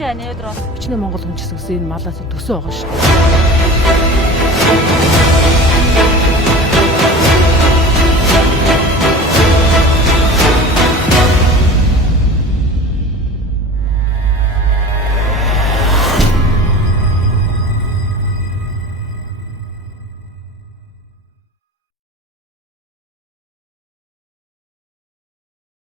Хичнээн өдөр Хичнээн Монгол хүн ч гэсэн энэ малаас төсөө байгаа шүү.